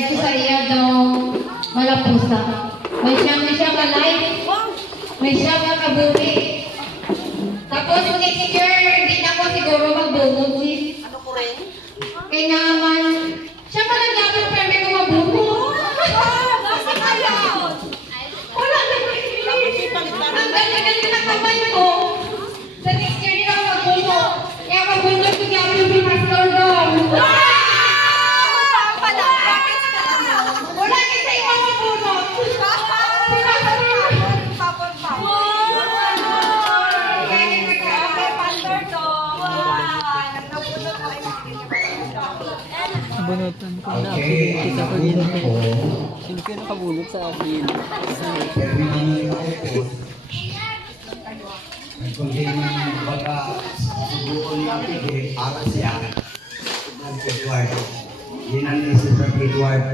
Sa iya daw malapusa. May siya ka-live. May siya ka-kabuli. Tapos next year, hindi na ako siguro magbunod, sis. Ano ko rin? Kaya naman, siya pa lang dapat pero may ko mabunod. Nasa kaya? Wala na ko ang galing na kamay ko. Sa next year, hindi na ako magbunod. Kaya magbunod ko kaya yung pastor daw. Wala ka sa ibang mabunod. Bunutan ko na. Kita ko dito. Sino kayo nakabunot sa akin? Kung di man baga subukan lang para siya Edward. Yun ang isa sa Edward.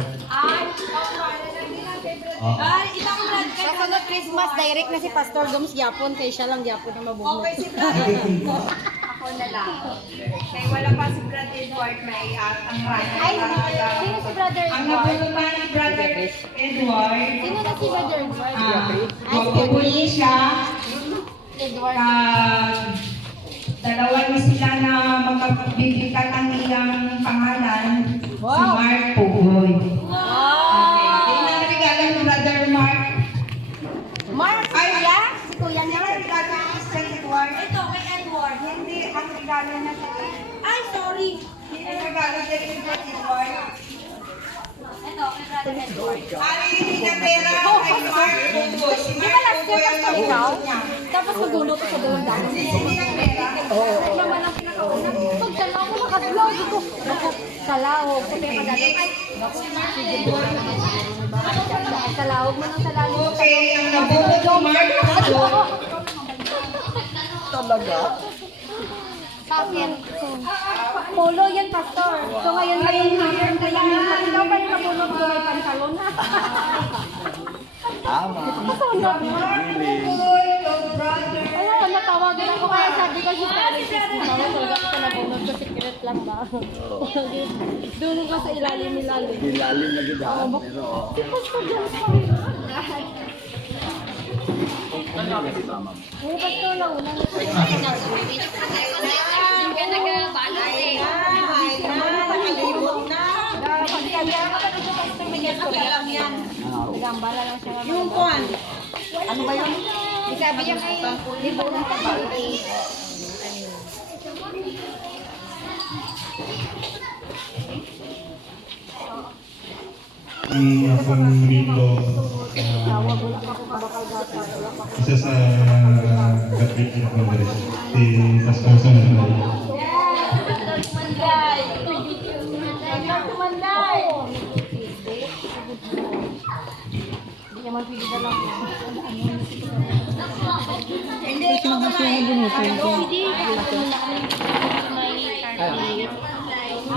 Kasunod Christmas, direct na si Pastor Doms Yapon, kaya siya lang Yapon na mabunod. Okay, si Brad. Ako na lang. Kaya wala pa si Brad Edward, may ang raya. Ay, sino si Brother Ang Edward? nabulutan ni Brother Edward, Sino na si Brother Edward? magpupuli siya. Edward. Dalawa ni sila na magbibigat ang iyang pangalan, si Mark Pugoy. Okay. Yun ang regalo ni Brother Mark. Mark, si Kuya? Si Kuya Yan niya? ang regalo ni Christian Edward. Ito, kay Edward. Hindi ang regalo na sa Ay, sorry. Hindi ang regalo ni Christian Edward. Ito, kay Brother Edward. Ari ni pera kay Mark Pugoy. Si Di ba Mark last year Pugoy ang Pastor ikaw? nabunod niya. Tapos magbunot ko sa doon dami. Hindi ng pera. Naman ang pinakauna. Pag salaw ko nakablog ko. Naku, salaw. Kasi kadali. Ay, sige po. Salawag mo ng salawag. Okay, ang nabunod ni Mark Pugoy. Talaga? Sa akin. Polo yan, Pastor. So ngayon may hanggang kaya ikaw pa rin nabunod ko may pantalon na. Tama. Masunod mo. Ayun, natawagan ako kaya sabi ko si Paris. Tawag talaga ako nabunod ko, secret lang ba? Doon ka sa ilalim. Ilalim na gid ha. Pero Si Pastor James pa. Ay, Pastor na una. Gambala lang siya. Yung kuwan. Ano ba yun? Sabi niya kay libo ng pagkakas. Ang akong dito, isa sa Gatwit na Congress, si Pastor Sonay. Manday! Manday! Hindi naman pili na lang. Hindi.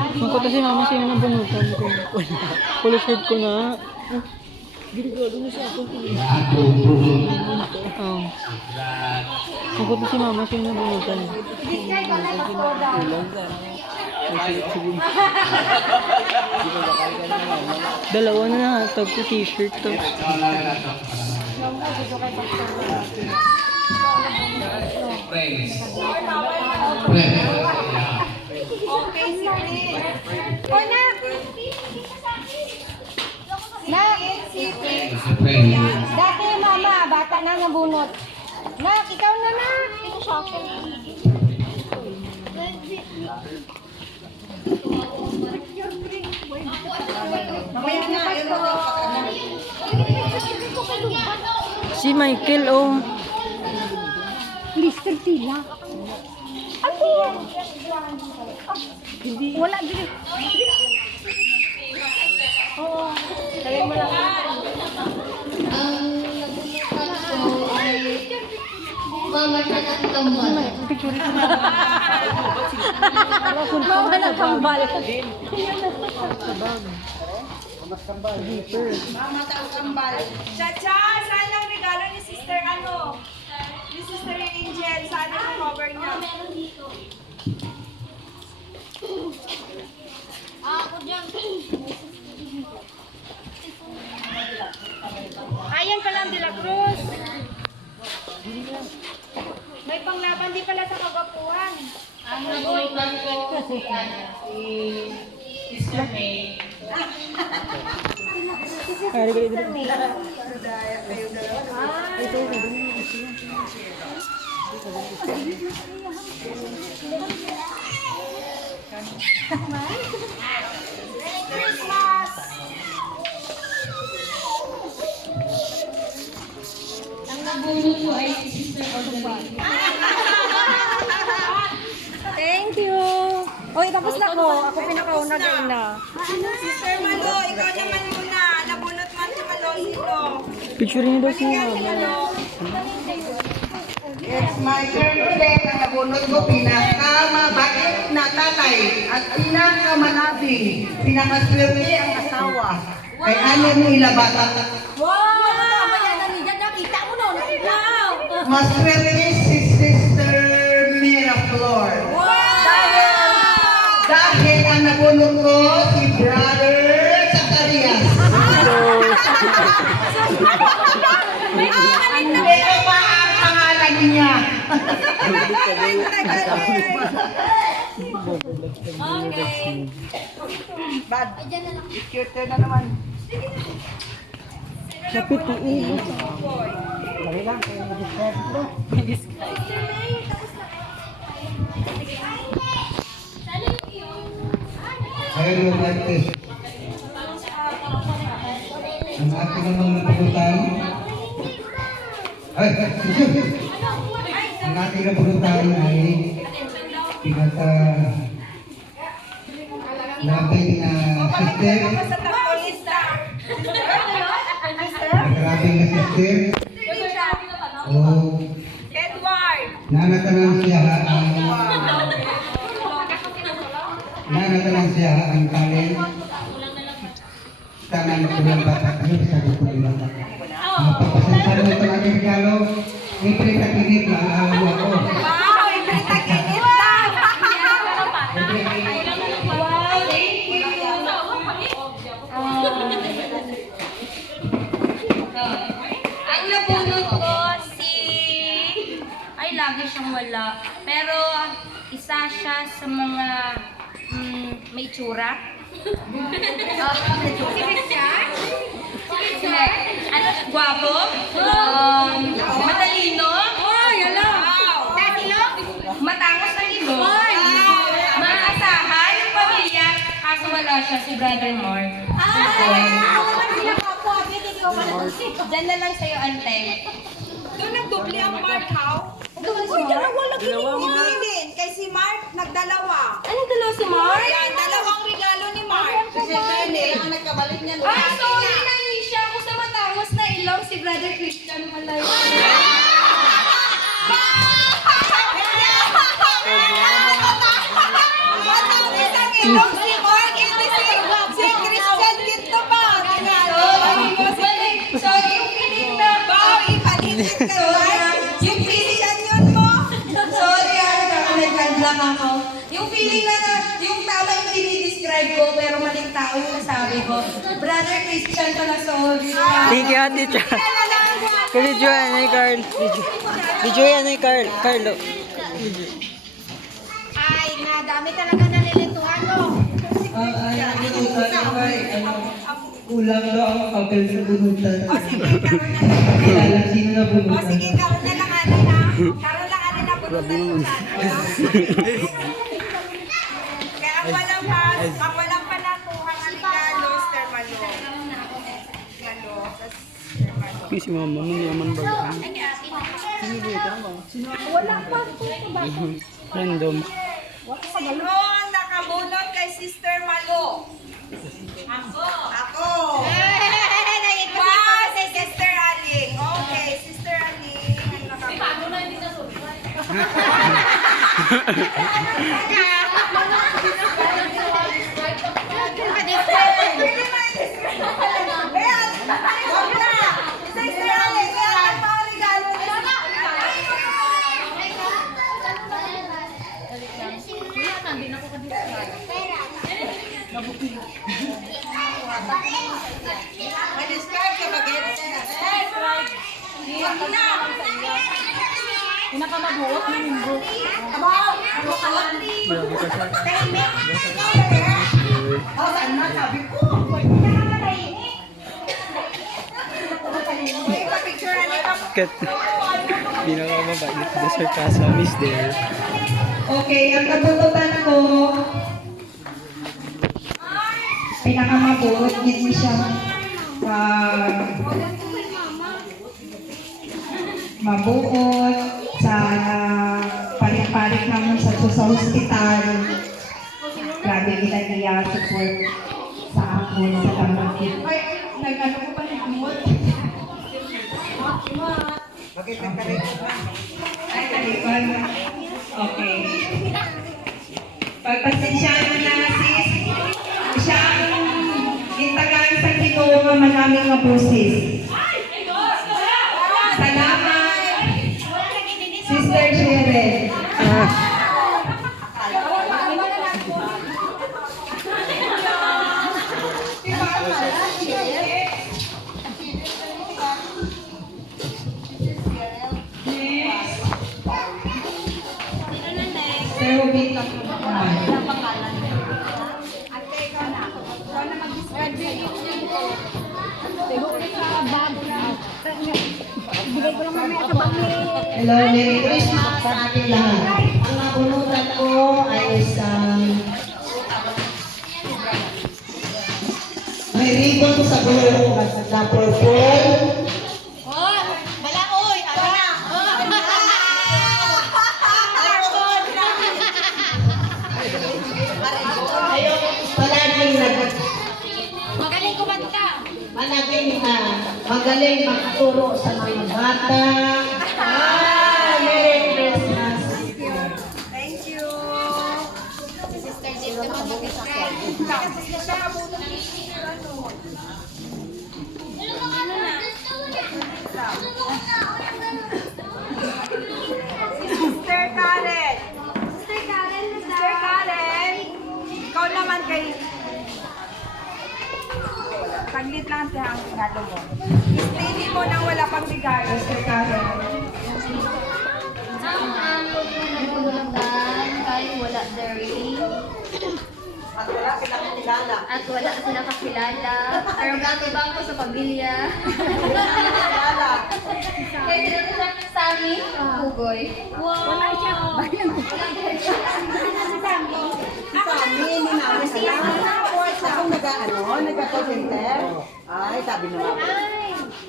Kung ko si mama siya yung nabunutan ko. Full shirt ko na. Ginigado na siya ako. Oo. Kung ko si mama siya yung nabunutan. Dalawa na nahatag ko t-shirt to. Okay, si Chris. O, nak! Nak! Dati mama, bata na nabunot. Nak, ikaw na na! Ito sa akin. Mamaya na, yun mo. Si Michael, oh. Lister sila. Ano yan? Wala din. Oo. Sabi mo lang. Mama siya ng tambal. Mama ng kambal. Mama taong kambal. Chacha, saan ang regalo ni Sister ano? Ni Sister Angel, saan ang cover niya? Ako dyan. Sister May. Ay, dali. Ang nabulot ko ay si Sister Odalyn. Thank you. Oy, tapos na ko. Ako pinakauna kayo na. Sister Malo, ikaw naman muna. Nabunot man si Malo, sino? Picture niyo daw si mama. It's my turn ulit. Ang nabunot ko, pinakamabait na tatay at pinakamalabing, pinakaswerte ang asawa. Kay ano mo ilabata? Wow! Mamaya na niya. Nakita mo no? Wow! Maswerte si Sister Miraflor. Dahil ang nabunot ko si Brother Zacarias. Pero pa ang pangalan niya. Bad. Cute na naman. Lapit to ulo. Hello, Martes. Ang ating namang napugutan. Ang ating napugutan ay pinaka labing na sister. Nakarabing na sister. O nanatanan siya ang talent. Tangan ko ng bata kayo sa gusto ng bata. Magpapasantan mo ito ang regalo. May pinitakinit na ang alam ako. Ang nabunot ko si... Ay, lagi siyang wala. Pero isa siya sa mga may tsura. Si Christian? Ano, gwapo? Matalino? Matangos ang ilong? Maasahan ng pamilya? Kaso wala siya, si Brother Mark. Diyan na lang sa'yo, ante. Doon nagdoble ang Mark, how? Dalawa lagi niya. Hindi, kay si Mark nagdalawa. Anong dalawa si Mark? Yan, dalawang regalo ni Mark. Kasi Benny, ang nagkabalik niya. Ah, sorry na siya. Kung sa matangos na ilong, si Brother Christian pala yun. Matangis ang ilong si Mark, hindi si Christian dito pa. Sorry, yung piling na. Bao, ipalitin ka Mark. Yung Christian yun mo. Sorry, nakakalagad lang ako. Yung feeling na, yung tama yung dinidescribe ko, pero maling tao yung nasabi ko. Brother Christian pala, sorry. Thank you, Ate Cha. Kali Joanne, ay Carl. Di Joanne, ay Carl. Carlo. Ay, nadami talaga nalilituan mo. Kulang daw ang papel sa bunutan. Kaya sino na bunutan? O sige, karoon na lang ano na. Karoon lang ano na bunutan mo sa Kaya ang walang panakuhang regalo, Sir Malo. Si mama mo naman ba? Wala pa. Random. Sino ang nakabunot kay Sister Malo? Ako! Wow, si Sister Aling. Okay, Sister Aling. Ang Sister Aling, kaya ang mga regalo niya. Ma-describe ka ba, Gets? Pinakamabuot ng mundo. Abaw! Ano ka lang? Tahimik! Oh, saan na? Sabi ko. Kat. Pinakamabait na sarcasm is there. Okay, ang kabututan ko, pinakamabot, hindi siya mabuot sa parik-parik naman sa hospital. Grabe ginagawa support sa akin sa pamangkin. Ay, nag-ano ko pa nag-amot. Bakit nagkalikot na? Ay, talikon. Okay. Pagpasensyahan na sis, siya ang intagaan sa Ginoo nga maraming nga boses. Salamat, Sister Cheryl. Pero wait lang po naman. Hello, Merry Christmas sa ating lahat. Ang nabunutan ko ay isang may ribbon sa buhok na purple. Ayun, palaging Magaling kumanta. magaling magturo sa mga bata. Merry Christmas. Thank you. Sister Jim naman mag-isakyan. Sister Karen. Sister Karen. Ikaw naman kay... Saglit lang ang tingalo mo. Istili mo nang wala pang regalo, Sister Karen. Nabunutan kay wala Derry. At wala silang kilala. At wala sila kakilala. Pero bangko sa pamilya. Kilala. Kaya sila sa Sammy, Hugoy. Wow! Wala siya. Kami, ni namin salamat. Akong nag-call center. Ay, sabi naman.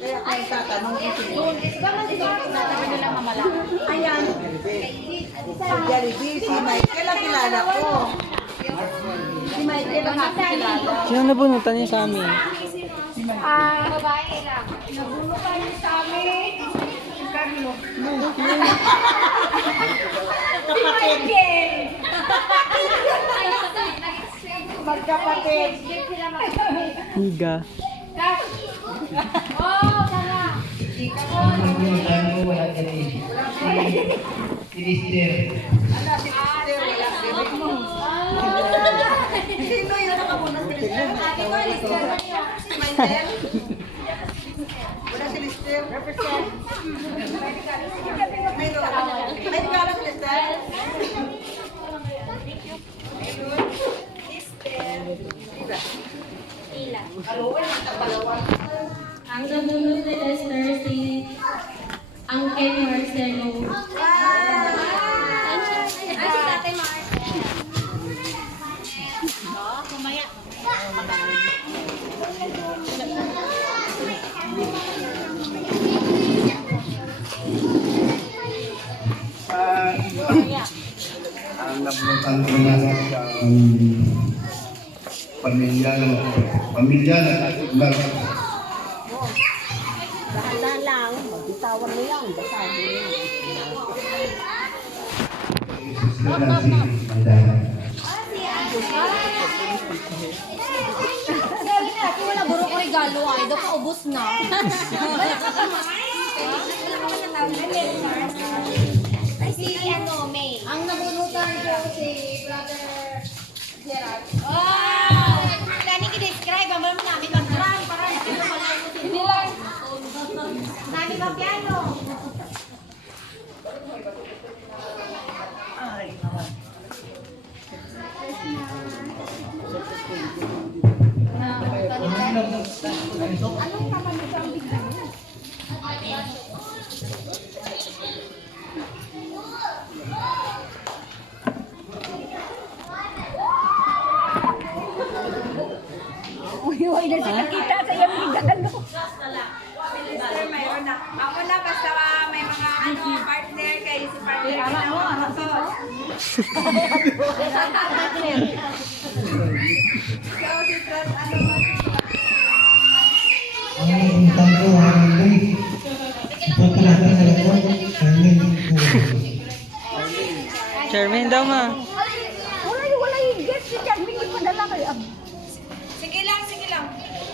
Kaya ako nagtatanong kung sino. Sabi nila mamala. Ayan. Si Jollibee, si Michael ang kilala ko. Si Michael ang aking kilala. Sino nabunutan niya sa amin? Babae lang. Nabunutan niyo sa amin. Si Carlo. Kapatid. Magkapatid. Higa. Oh, tara. Nabunutan ko, wala ka rin. Si Lister. Ano, si Lister, wala. Sino yung nakabunas si Lister? Si Michael? Wala si Lister? Represent. May regalo si Lister? Ang nabunod ni Lester si Uncle Marcelo. Ay, si Tatay Mark. Ang nabunutan ko na pamilya na ulag. Dahan-dahan lang. Magbitawan mo yan. Basahin mo. Sister na si Madama. Sabi na, wala buro ko regalo ay, daw paubos na. Ay, si ano, May. Ang nabunutan ko si Brother Gerard. Oh! Kani ki-describe, ang mo namin mag-drum para hindi mo malay mo si Bilang. Namin mag-piano. Kita sa iyang regalo. Sister, mayroon na. Ako na, basta may mga partner kayo si partner. Ano to? Ikaw si Trust, ano mo? Ang tanto, ang pagkakata sa lakot, Charmaine daw ma. Wala yung gift si Charmin. Ipadala kayo. Sige lang, sige lang.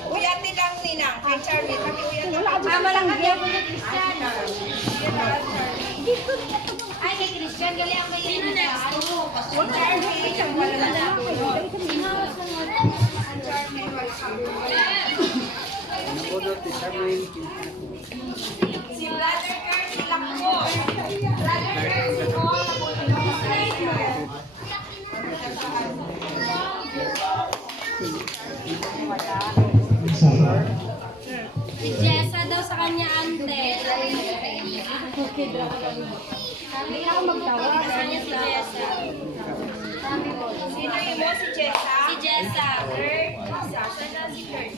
Uyatin lang, Ninang. Kay Charmin. Pakiuyatin lang. Tama lang gift. Ay, kay Christian. Gali ang may sino next to? Si Charmin. Wala lang. Ang Charmin. Wala kang si Brother Carly lang po. Brother Carly po. Si Jessa daw sa kanya ante. Sabi lang magtawag. Sa kanya si Jessa. Sino yun mo? Si Jessa? Si Jessa. Kurt? Saan na si Kurt?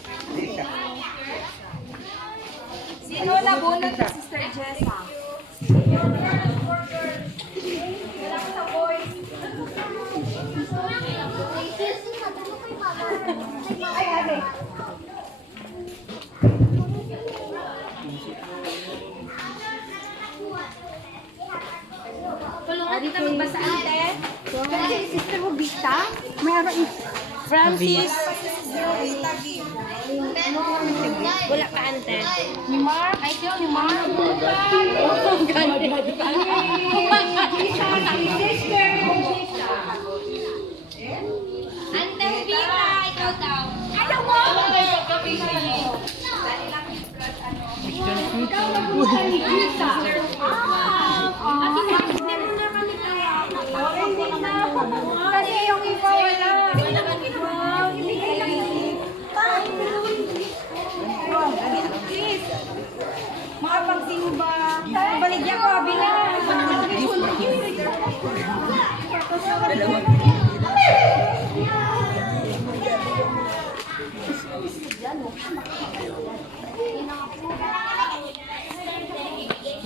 Sino nabunod ni Sister Jessa? Wala ko sa voice. Ay, ate. Tulungan kita magbasa ante. Kasi Sister Rubita, mayroon Francis. Wala pa ante. ni Mark. Ay, ito ni Mark. Ante Vita, ikaw daw. Ayaw mo! Kasi yung iba wala. Ibigay lang yung please. Makapagsimba. Baligya ko, bila.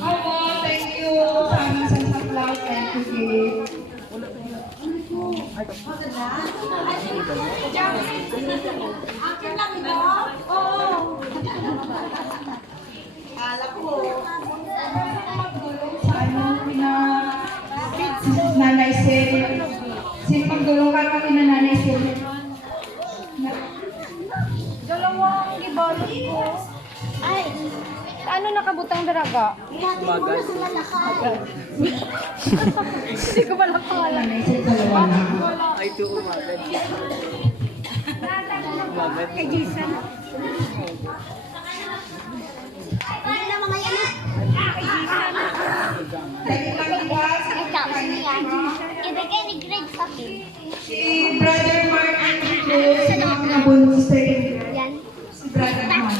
Opo, thank you sa aming Santa Claus. Thank you, Gabe. Akin lang ito? Oo. Kala ko, magdulong sa ano, si Nanay Sel. Sino magdulong ka kami na Nanay Sel? Dalawang ibalot ko. Ay, ano nakabutang daraga? Hindi ko pala pangalan. Nanay Sel, dalawa na. Ay, ito umagad. Kay Jason. Dahil lang ba si Brother Mark Andrew Cruz, yung nabunod sa si Brother Mark.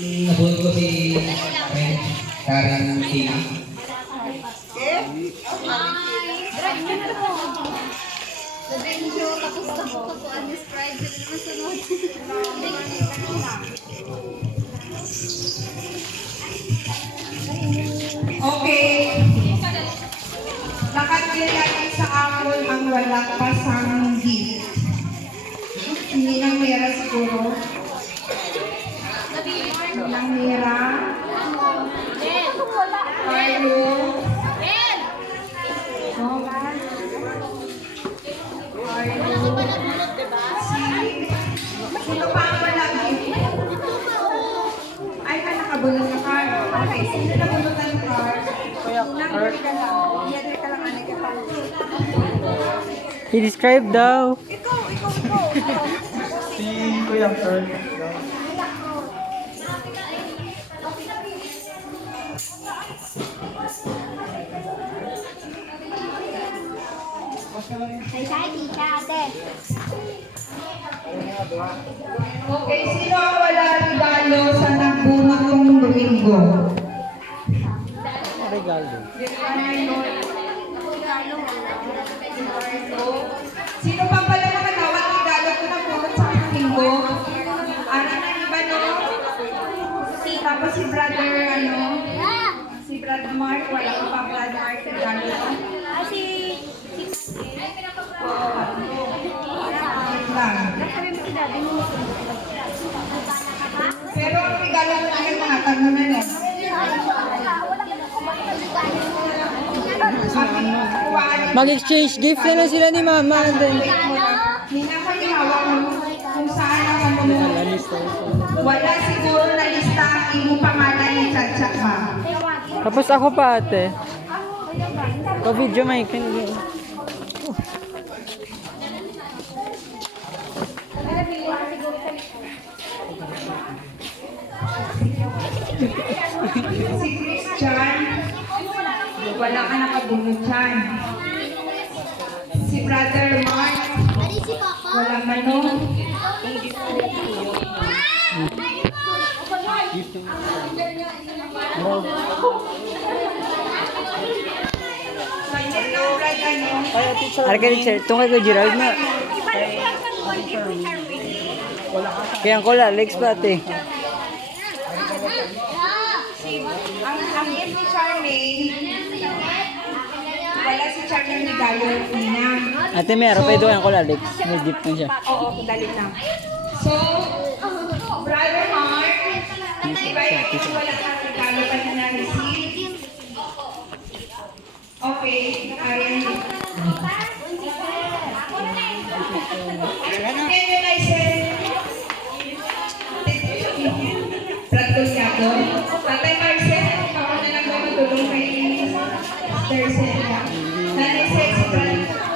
Nabot ko si Karen TV. Okay. Nakatira sa amon ang wala pasang gift. Hindi nang mera siguro. Nang mera. Carlo. Sino pa ang wala gift? Ay, ka nakabulot na car. Okay, sino nabulotan ng car? I-describe daw. Ikaw. Si Kuya yung turn. Ay, tita, ate. Okay, sino ang wala regalo sa nagbunot ng Domingo? Regalo. Sino pa pala nakatawag regalo ko na bunot sa Domingo? Ano na iba, no? Tapos si brother, si brother Mark, wala ko pa brother Mark regalo. Lang. Pero ang regalo mo namin mga tanunan eh. Mag-exchange gift na lang sila ni Mama. Then, Minapanihawa mo kung saan ang ano mo. Wala siguro na lista ang iyong pangalan ni Chat ba? tapos ako pa ate. Ka-video may Si Christian, wala ka nakabunod dyan. Si Brother Mark, wala manong. Kanya ng brother mo. Harga ni Sir, tungkol kay Gerald na. Kaya ko la, legs pa ate. Ang gift ni Charmaine, wala si Charmaine ni Galo Nina. Ate, meron pa ito yan ko la, legs. May gift na siya. Oo, dali lang. So, Brother Mark, iba yung wala kang regalo pa na na-receive. Okay, Arian. Ngayon ay Pratulgado. Tatay Marcel, ako na lang ba matulong kay Sister Celia? Nanay Sel,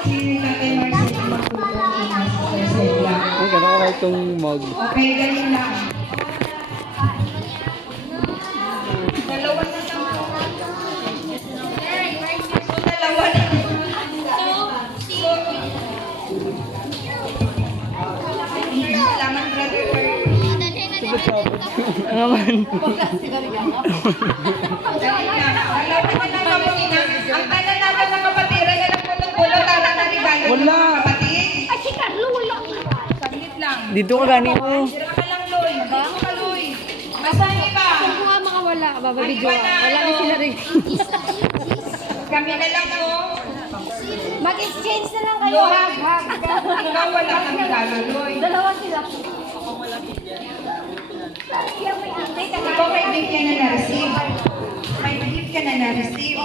si Tatay Marcel ang magtulong kay Sister Celia. Ay, gano'n ko itong mug. Okay, ganun lang. Dalawa na lang. So, dalawa na. Salamat, brother. Ano naman? Ang tanan natin ng kapatiran na lang po ng bulo, tara na regalo ng Wala. mga kapatid. Ay, si Carlo, wala. Saglit lang. Dito ka gani ko. Dira ka lang, Loy. Dito ka, Loy. Basta ang iba. Kung mga mga wala, bababidyo. Ang iba na, Wala na sila rin. Kami na lang po. Mag-exchange na lang kayo, Loy. hag. Ikaw wala kang regalo, Loy. Dalawa sila. Ikaw may gift ka na na-receive. May gift ka na na-receive.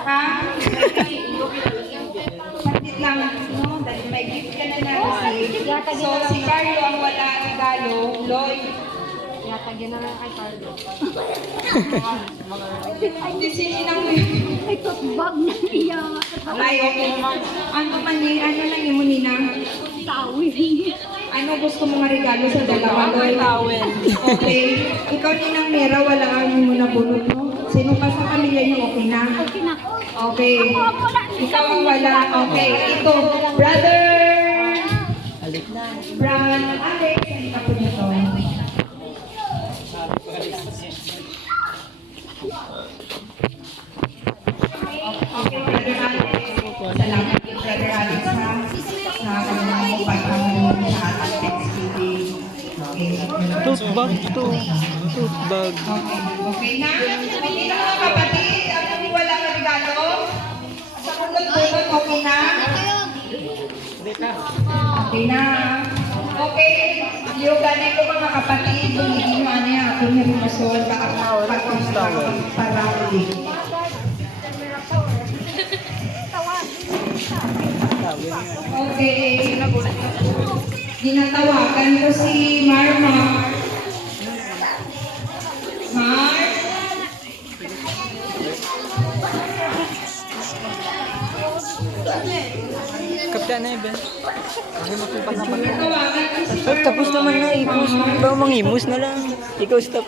Ha? Saglit lang. No? Dahil may gift ka na na-receive. So, si Carlo ang wala regalo. Loy. Yatag yun na lang kay Carlo. Hindi sininang mo Ay, bag na niya. Ay, okay. Ano man yun? Ano lang yung munina? Tawin. Ano gusto mo regalo sa dalawa, Loy? Okay. Ikaw ninang Mera, wala kang muna bunot, no? Sino pa sa pamilya niyo, okay na? Okay na. Okay. Ikaw ang wala. Okay. Ito. Brother! Alex, hindi ka po nito. Okay, Brother Alex. Salamat kay Brother Alex ha. Sa kanyang pagkakalong sa ating Thanksgiving. Okay. Tote bag to. Tote bag. Okay na? Hindi na mga kapatid. Ano wala ka regalo? Sa kulot-kulot, okay na? Okay na. Okay. Yung ganay ko mga kapatid, bumigin mo ano yan. Ako na rin masol. Baka parali. Okay. Ginatawagan ko si Marma. Mar? Kapta na Ben. Kasi matupat na pala. Tawagan ko si Tapos naman na, i-post. Ba, mangimos na lang. Ikaw stop.